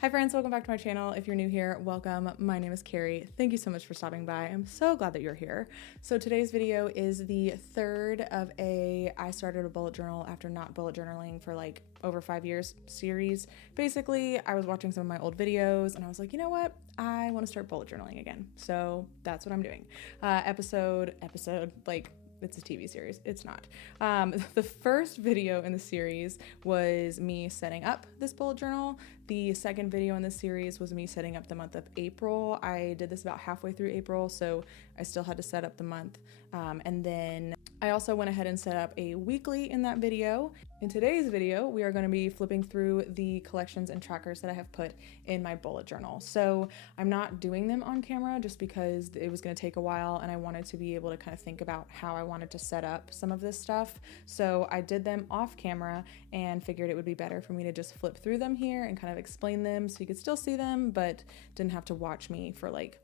Hi friends, welcome back to my channel. If you're new here, welcome. My name is Carrie. Thank you so much for stopping by. I'm so glad that you're here. So today's video is the third of I started a bullet journal after not bullet journaling for like over 5 years series. Basically, I was watching some of my old videos and I was like, you know what? I want to start bullet journaling again. So that's what I'm doing. Episode, like, it's a TV series. It's not. The first video in the series was me setting up this bullet journal. The second video in this series was me setting up the month of April. I did this about halfway through April, so I still had to set up the month. And then I also went ahead and set up a weekly in that video. In today's video, we are going to be flipping through the collections and trackers that I have put in my bullet journal. So I'm not doing them on camera just because it was going to take a while and I wanted to be able to kind of think about how I wanted to set up some of this stuff. So I did them off camera and figured it would be better for me to just flip through them here and kind of explain them so you could still see them, but didn't have to watch me for like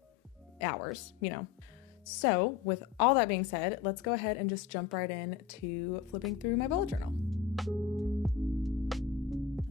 hours, you know. So with all that being said, let's go ahead and just jump right in to flipping through my bullet journal.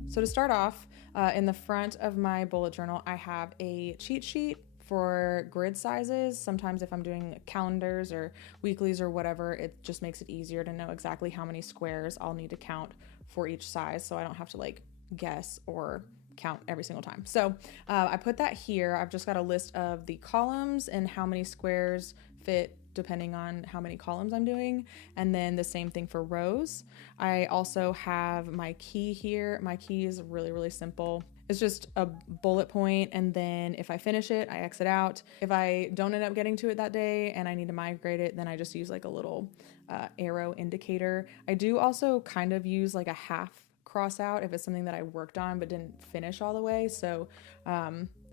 So to start off, in the front of my bullet journal, I have a cheat sheet for grid sizes. Sometimes if I'm doing calendars or weeklies or whatever, it just makes it easier to know exactly how many squares I'll need to count for each size, so I don't have to like guess or count every single time. So I put that here. I've just got a list of the columns and how many squares fit depending on how many columns I'm doing, and then the same thing for rows. I also have my key here. My key is really simple. It's just a bullet point, and then if I finish it, I exit out. If I don't end up getting to it that day and I need to migrate it, then I just use like a little arrow indicator. I do also kind of use like a half cross out if it's something that I worked on but didn't finish all the way. So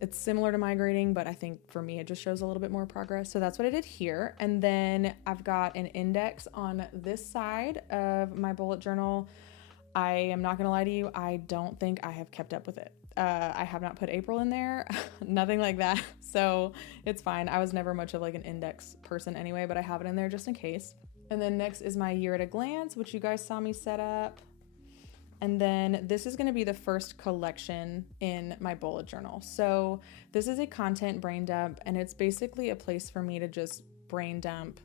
it's similar to migrating, but I think for me it just shows a little bit more progress. So that's what I did here. And then I've got an index on this side of my bullet journal. I am not gonna lie to you, I don't think I have kept up with it. I have not put April in there, nothing like that, so it's fine. I was never much of like an index person anyway, but I have it in there just in case. And then next is my year at a glance, which you guys saw me set up. And then this is going to be the first collection in my bullet journal. So this is a content brain dump, and it's basically a place for me to just brain dump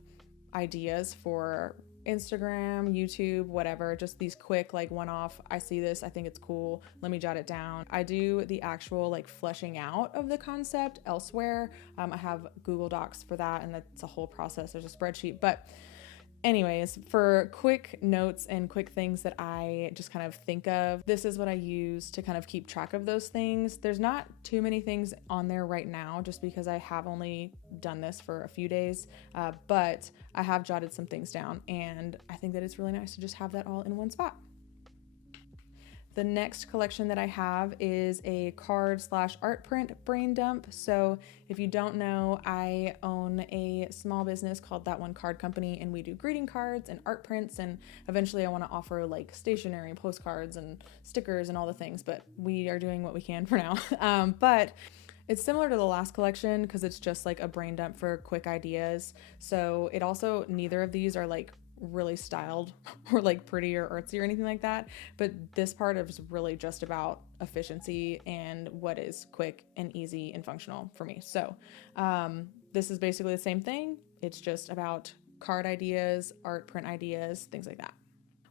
ideas for Instagram, YouTube, whatever, just these quick like one-off, I see this, I think it's cool, let me jot it down. I do the actual like fleshing out of the concept elsewhere. I have Google Docs for that, and that's a whole process. There's a spreadsheet, but anyways, for quick notes and quick things that I just kind of think of, this is what I use to kind of keep track of those things. There's not too many things on there right now just because I have only done this for a few days, but I have jotted some things down, and I think that it's really nice to just have that all in one spot. The next collection that I have is a card/art print brain dump. So if you don't know, I own a small business called That One Card Company, and we do greeting cards and art prints, and eventually I want to offer like stationery, postcards, and stickers and all the things, but we are doing what we can for now. But it's similar to the last collection because it's just like a brain dump for quick ideas. So it also, neither of these are like really styled or like pretty or artsy or anything like that, but this part is really just about efficiency and what is quick and easy and functional for me. So this is basically the same thing. It's just about card ideas, art print ideas, things like that.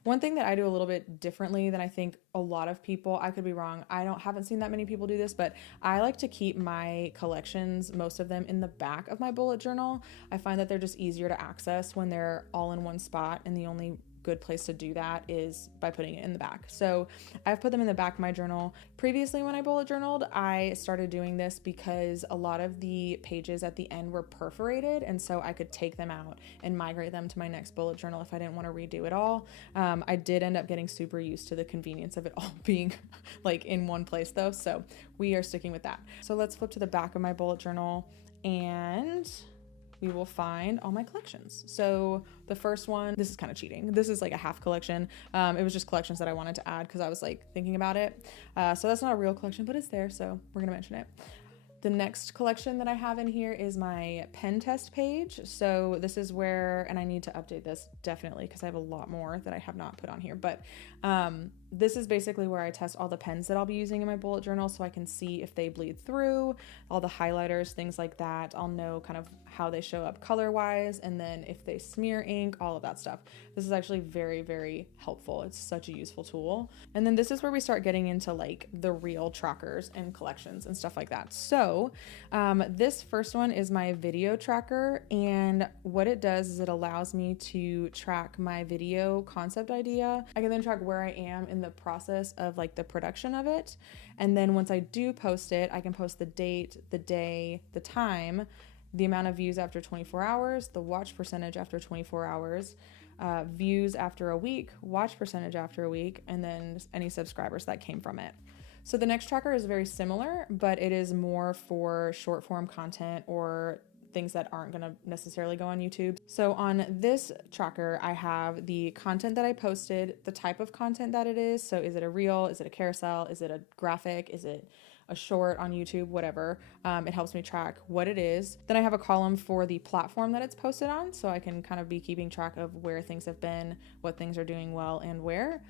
One thing that I do a little bit differently than I think a lot of people, I could be wrong, haven't seen that many people do this, but I like to keep my collections, most of them, in the back of my bullet journal. I find that they're just easier to access when they're all in one spot, and the only good place to do that is by putting it in the back. So I've put them in the back of my journal. Previously, when I bullet journaled, I started doing this because a lot of the pages at the end were perforated, and so I could take them out and migrate them to my next bullet journal if I didn't want to redo it all. I did end up getting super used to the convenience of it all being like in one place though, so we are sticking with that. So let's flip to the back of my bullet journal, and we will find all my collections. So the first one, this is kind of cheating. This is like a half collection. It was just collections that I wanted to add because I was like thinking about it. So that's not a real collection, but it's there, so we're gonna mention it. The next collection that I have in here is my pen test page. So this is where, and I need to update this definitely because I have a lot more that I have not put on here, but this is basically where I test all the pens that I'll be using in my bullet journal so I can see if they bleed through, all the highlighters, things like that. I'll know kind of how they show up color-wise, and then if they smear ink, all of that stuff. This is actually very, very helpful. It's such a useful tool. And then this is where we start getting into like the real trackers and collections and stuff like that. So this first one is my video tracker, and what it does is it allows me to track my video concept idea. I can then track where I am in the process of like the production of it. And then once I do post it, I can post the date, the day, the time, the amount of views after 24 hours, the watch percentage after 24 hours, views after a week, watch percentage after a week, and then any subscribers that came from it. So the next tracker is very similar, but it is more for short form content or things that aren't going to necessarily go on YouTube. So on this tracker, I have the content that I posted, the type of content that it is. So is it a reel? Is it a carousel? Is it a graphic? Is it a short on YouTube? Whatever. It helps me track what it is. Then I have a column for the platform that it's posted on, so I can kind of be keeping track of where things have been, what things are doing well, and where.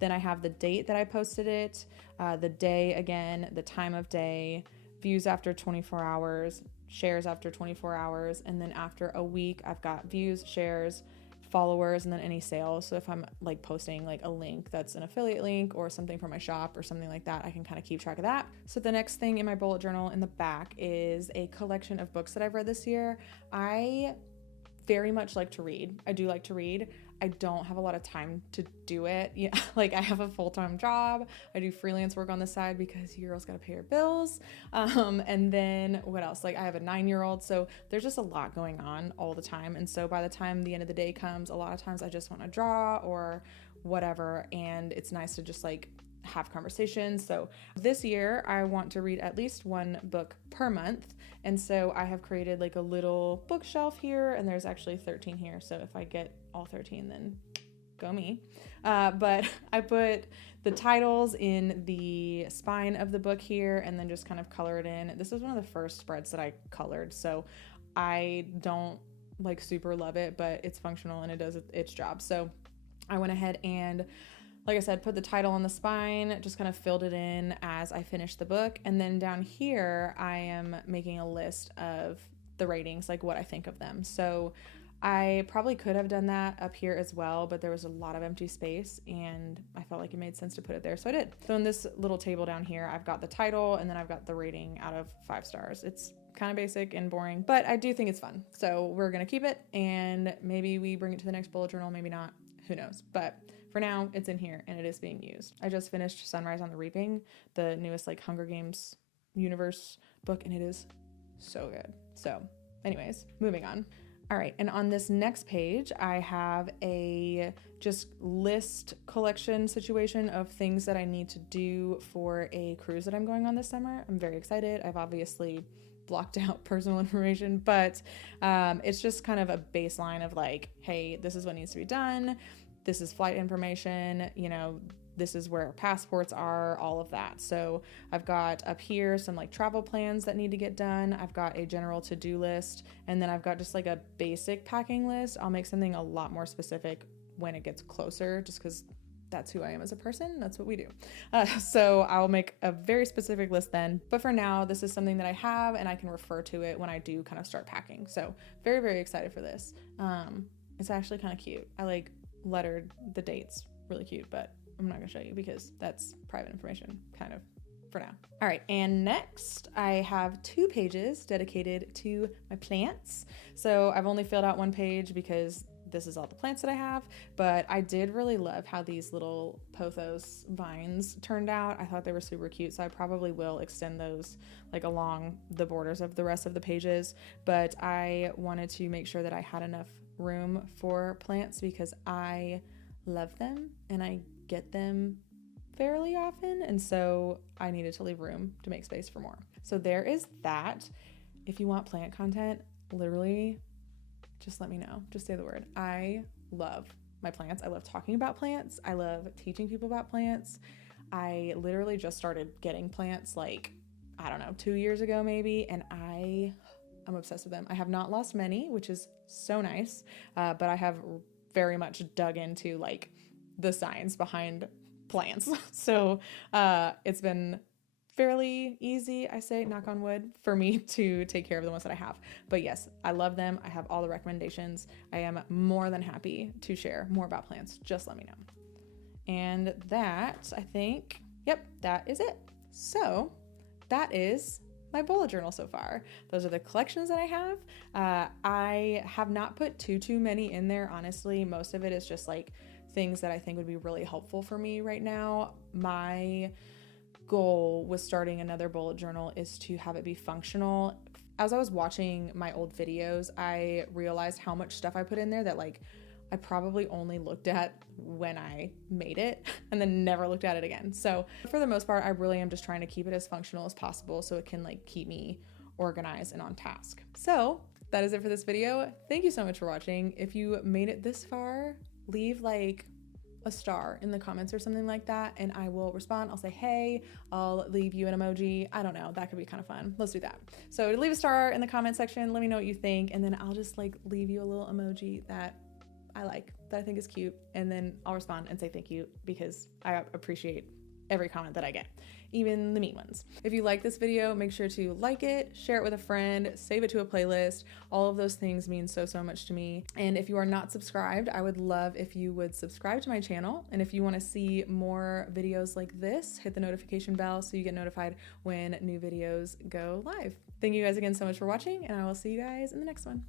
Then I have the date that I posted it, the day again, the time of day, views after 24 hours, shares after 24 hours, and then after a week, I've got views, shares, followers, and then any sales. So if I'm like posting like a link that's an affiliate link or something from my shop or something like that, I can kind of keep track of that. So the next thing in my bullet journal in the back is a collection of books that I've read this year. I very much like to read. I do like to read. I don't have a lot of time to do it. Yeah, like I have a full-time job. I do freelance work on the side because your girl's got to pay her bills. And then what else? Like I have a 9-year-old. So there's just a lot going on all the time. And so by the time the end of the day comes, a lot of times I just want to draw or whatever. And it's nice to just like have conversations. So this year I want to read at least one book per month. And so I have created like a little bookshelf here, and there's actually 13 here. So if I get all 13, then go me. But I put the titles in the spine of the book here and then just kind of color it in. This is one of the first spreads that I colored. So I don't like super love it, but it's functional and it does its job. So I went ahead and, like I said, put the title on the spine, just kind of filled it in as I finished the book. And then down here, I am making a list of the ratings, like what I think of them. So I probably could have done that up here as well, but there was a lot of empty space and I felt like it made sense to put it there, so I did. So in this little table down here, I've got the title and then I've got the rating out of 5 stars. It's kind of basic and boring, but I do think it's fun. So we're gonna keep it, and maybe we bring it to the next bullet journal, maybe not, who knows. But for now, it's in here and it is being used. I just finished Sunrise on the Reaping, the newest like Hunger Games universe book, and it is so good. So anyways, moving on. All right, and on this next page, I have a just list collection situation of things that I need to do for a cruise that I'm going on this summer. I'm very excited. I've obviously blocked out personal information, but it's just kind of a baseline of like, hey, this is what needs to be done. This is flight information, you know, this is where passports are, all of that. So I've got up here some like travel plans that need to get done. I've got a general to-do list, and then I've got just like a basic packing list. I'll make something a lot more specific when it gets closer, just because that's who I am as a person. That's what we do. So I'll make a very specific list then. But for now, this is something that I have and I can refer to it when I do kind of start packing. So very, very excited for this. It's actually kind of cute. I like lettered the dates, really cute, but I'm not gonna show you because that's private information kind of for now. All right, and next I have 2 pages dedicated to my plants. So I've only filled out 1 page because this is all the plants that I have, but I did really love how these little pothos vines turned out. I thought they were super cute, so I probably will extend those like along the borders of the rest of the pages, but I wanted to make sure that I had enough room for plants because I love them and I get them fairly often, and so I needed to leave room to make space for more. So there is that. If you want plant content, literally just let me know. Just say the word. I love my plants. I love talking about plants. I love teaching people about plants. I literally just started getting plants like, I don't know, 2 years ago maybe, and I'm obsessed with them. I have not lost many, which is so nice, but I have very much dug into like the science behind plants. So it's been fairly easy, I say, knock on wood, for me to take care of the ones that I have. But yes, I love them. I have all the recommendations. I am more than happy to share more about plants. Just let me know. And that, I think, yep, that is it. So that is my bullet journal so far. Those are the collections that I have. I have not put too many in there, honestly. Most of it is just like things that I think would be really helpful for me right now. My goal with starting another bullet journal is to have it be functional. As I was watching my old videos, I realized how much stuff I put in there that like I probably only looked at when I made it and then never looked at it again. So for the most part, I really am just trying to keep it as functional as possible so it can like keep me organized and on task. So that is it for this video. Thank you so much for watching. If you made it this far, leave like a star in the comments or something like that, and I will respond. I'll say, hey, I'll leave you an emoji. I don't know, that could be kind of fun. Let's do that. So leave a star in the comment section. Let me know what you think, and then I'll just like leave you a little emoji that I like, that I think is cute, and then I'll respond and say thank you because I appreciate every comment that I get, even the mean ones. If you like this video, make sure to like it, share it with a friend, save it to a playlist. All of those things mean so much to me. And if you are not subscribed, I would love if you would subscribe to my channel. And if you want to see more videos like this, hit the notification bell so you get notified when new videos go live. Thank you guys again so much for watching, and I will see you guys in the next one.